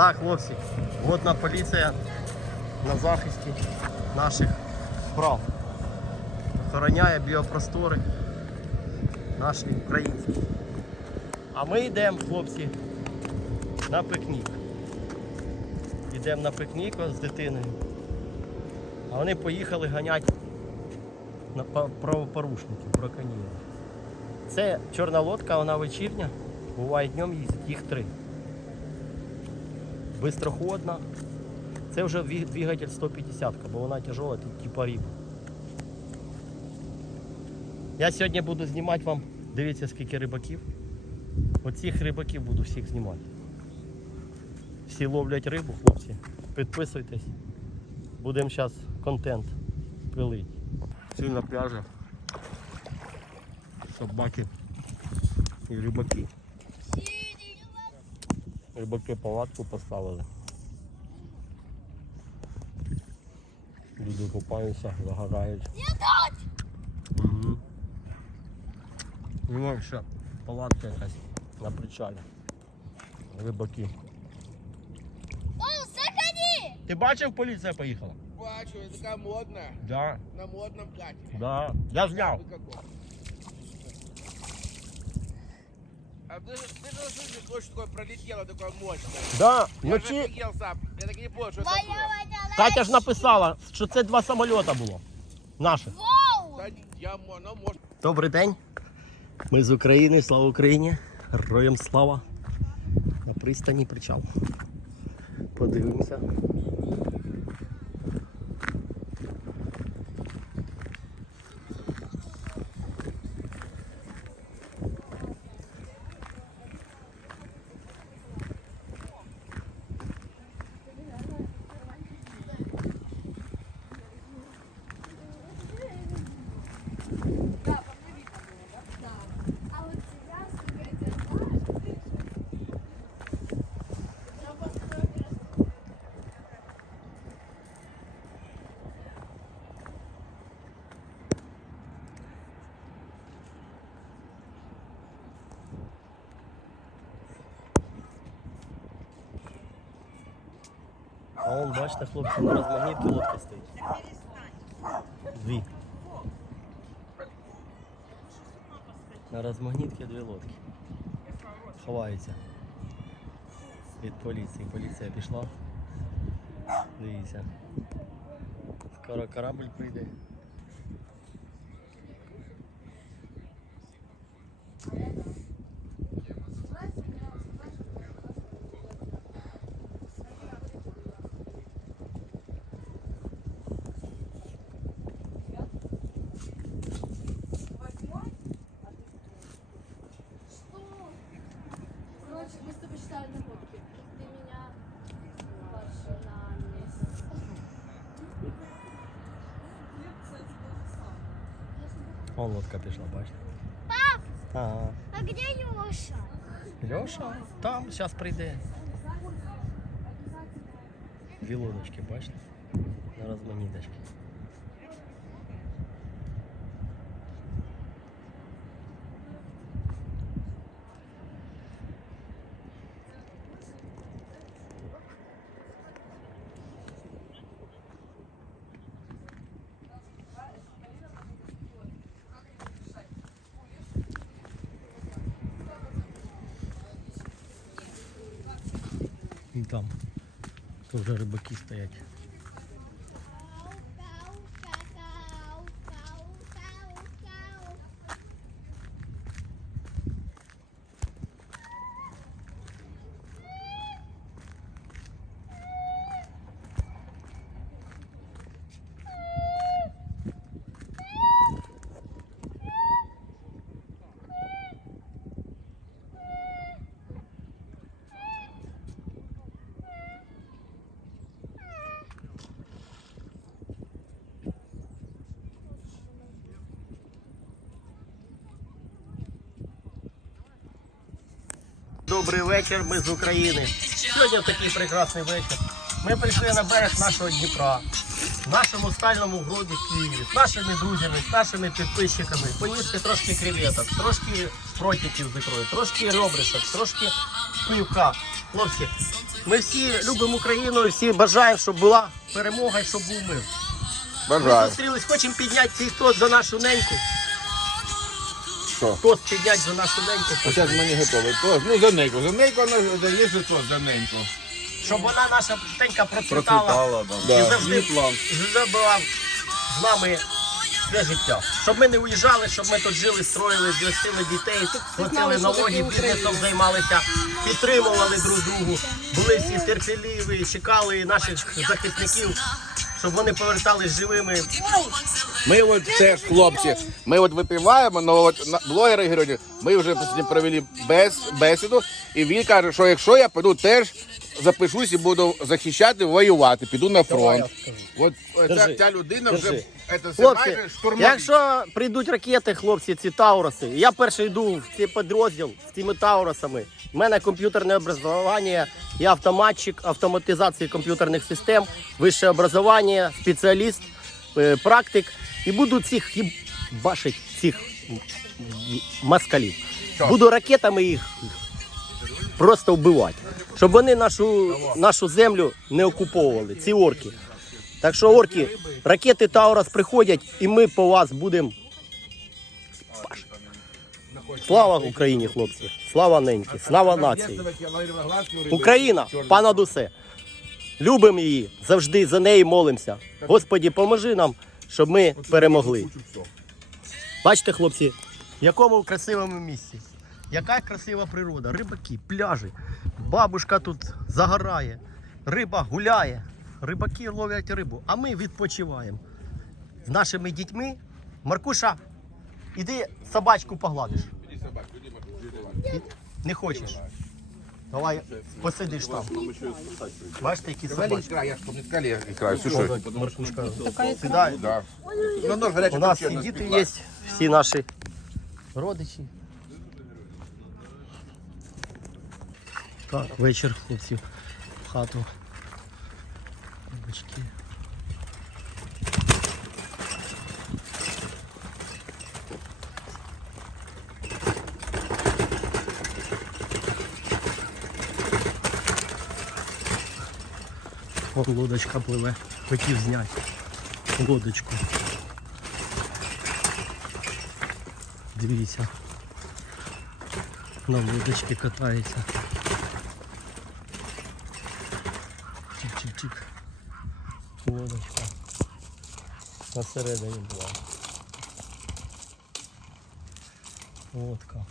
Так, хлопці, водна поліція на захисті наших прав. Охороняє біопростори наші українці. А ми йдемо, хлопці, на пикнік. Йдемо на пикнік ось з дитиною. А вони поїхали ганяти на правопорушників, браконьєрів. Це чорна лодка, вона вечірня. Буває днем їздять, їх три. Бистроходна. Це вже двигатель 150, бо вона тяжела, типа риба. Я сьогодні буду знімати вам, дивіться скільки рибаків. Оцих рибаків буду всіх знімати. Всі ловлять рибу, хлопці. Підписуйтесь. Будемо зараз контент пилити. Всі на. Собаки і рибаки. Рибаки палатку поставили. Люди купаються, загорають. Угу. Ну, ще палатка якась на причалі. Рибаки. О, заходи! Ти бачив, поліція поїхала? Бачу, така модна, Да, на модном платье. да. Я зняв. Вы какой? А ты, же- ты же слышишь, что такое пролетело, такое мощное. Да, Я же вночі офигел сам. Я так и не понял, что это Моя такое. водяная Катя ж написала, що це два самольота було. Наших. Воу! Да, я, мо- ну, может, Добрий день. Ми з України, слава Україні. Героям слава. На пристані причал. Подивимося. А вон, бачите, хлопці, на розмагнітці лодка стоїть. Дві. На розмагнітки дві лодки. Ховаються. Від поліції. Поліція пішла. Дивіться. Скоро корабль прийде. Короче, Вон лодка пішла, бачите. Пап, Ага. а где Леша? Льоша, там зараз прийде. Дві лодочки, бачите? Зараз розманіточки. І там. То вже рибаки стоять. Добрий вечір, ми з України. Сьогодні такий прекрасний вечір. Ми прийшли на берег нашого Дніпра, в нашому стальному гроді Києві, з нашими друзями, з нашими підписчиками. Поїсти трошки креветок, трошки шпротиків з ікрою, трошки ребришок, трошки пивка. Хлопці, Ми всі любимо Україну всі бажаємо, щоб була перемога і щоб був мир. Ми зустрілись, хочемо підняти цей тост за нашу неньку. Що? Тост підняти за нашу неньку. Зараз мені готовий. То, ну, за нейку. За нейку, вона є за то, за нейку. Щоб вона наша тенька процвітала. Да. І завжди, завжди була з нами все життя. Щоб ми не уїжджали, щоб ми тут жили, строїли, зростили дітей, платили налоги, бізнесом займалися, підтримували друг другу, були всі терпеливі, чекали наших захисників, щоб вони повертались живими. Ми от теж, хлопці, ми от випиваємо, але от на- блогери говорять, ми вже ним провели без, бесіду, і він каже, що якщо я піду теж запишусь і буду захищати, воювати, піду на фронт. От е, ця, Держи. ця людина Держи. вже це, це Хлопці, майже штурмовик. якщо прийдуть ракети, хлопці, ці Тауруси, я перший йду в цей підрозділ з цими Таурусами. У мене комп'ютерне образування, я автоматчик автоматизації комп'ютерних систем, вище образування, спеціаліст, е, практик. І буду цих бачить цих москалів. Буду ракетами їх просто вбивати, щоб вони нашу, нашу землю не окуповували, ці орки. Так що, орки, ракети Таурас приходять, і ми по вас будемо. Слава Україні, хлопці! Слава неньки, слава нації! Україна, понад усе. Любимо її, завжди за неї молимося. Господі, поможи нам, щоб ми перемогли. Бачите, хлопці, в якому красивому місці. Яка красива природа, рибаки, пляжі. Бабушка тут загорає, риба гуляє, рибаки ловлять рибу, а ми відпочиваємо з нашими дітьми. Маркуша, іди собачку погладиш. І- Не хочеш? Давай посидиш там. Бачите, які собачки. Я ж не скалі ікра, слушай. Маркушка сідає. Да. Ну, нож гарячий, У нас там всі ще діти наспекла. є, всі наші родичі. Так, вечір, хлопці, в хату. Бачки. Вон лодочка пливе, хотів зняти лодочку. Дивіться. На лодочці катається. Чик-чик-чик. Лодочка. На середині була. Лодка.